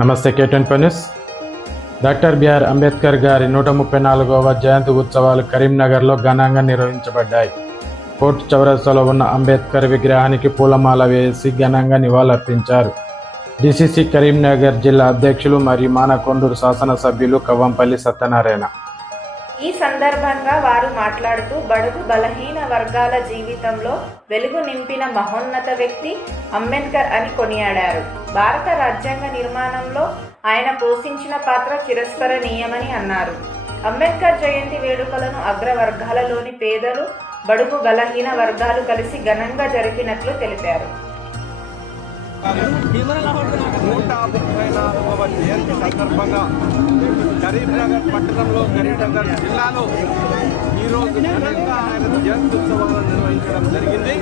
నమస్తే K24 news. Doctor BR Ambedkar గారి 134వ జయంతి ఉత్సవాలు కరీంనగర్లో ఘనంగా నిర్వహించబడ్డాయి. కోర్టు చౌరస్తాలో ఉన్న అంబేద్కర్ విగ్రహానికి పూలమాల వేసి ఘనంగా నివాళులర్పించారు. డిసిసి కరీంనగర్ జిల్లా అధ్యక్షులు మరియు మానకొండూరు శాసనసభ్యులు కవ్వంపల్లి సత్యనారాయణ ఈ సందర్భంగా వారు మాట్లాడుతూ బడుగు బలహీన వర్గాల జీవితంలో వెలుగు నింపిన మహోన్నత వ్యక్తి అంబేద్కర్ అని కొనియాడారు. భారత రాజ్యాంగ నిర్మాణంలో ఆయన పోషించిన పాత్ర చిరస్మరణీయమని అన్నారు. అంబేద్కర్ జయంతి వేడుకలను అగ్రవర్గాలలోని పేదలు, బడుగు బలహీన వర్గాలు కలిసి ఘనంగా జరిపినట్లు తెలిపారు. 134వ జయంతి సందర్భంగా కరీంనగర్ పట్టణంలో, కరీంనగర్ జిల్లాలో ఈరోజు ఘనంగా ఆయన జయంతి ఉత్సవాలను నిర్వహించడం జరిగింది.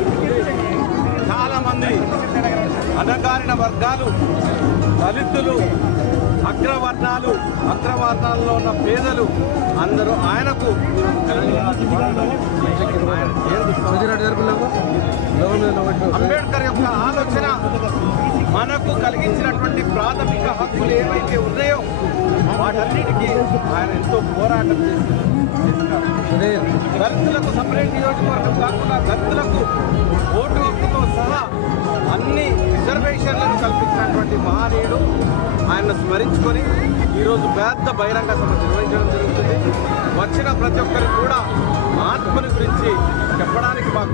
చాలామంది అణగారిన వర్గాలు, దళితులు, అగ్రవర్ణాల్లో ఉన్న పేదలు అందరూ ఆయనకు అంబేద్కర్ యొక్క ఆలోచన మనకు కలిగించినటువంటి ప్రాథమిక హక్కులు ఏవైతే ఉన్నాయో వాటన్నిటికీ ఆయన ఎంతో పోరాటం చేస్తున్నారు. దళితులకు సపరేట్ నియోజకవర్గం కాకుండా దళితులకు ఓటు హక్కుతో సహా అన్ని రిజర్వేషన్లను కల్పించినటువంటి మహనీయుడు. ఆయన స్మరించుకొని ఈరోజు పెద్ద బహిరంగ సభ నిర్వహించడం జరుగుతుంది. వచ్చిన ప్రతి ఒక్కరికి కూడా ఆత్మని గురించి చెప్పడానికి మాకు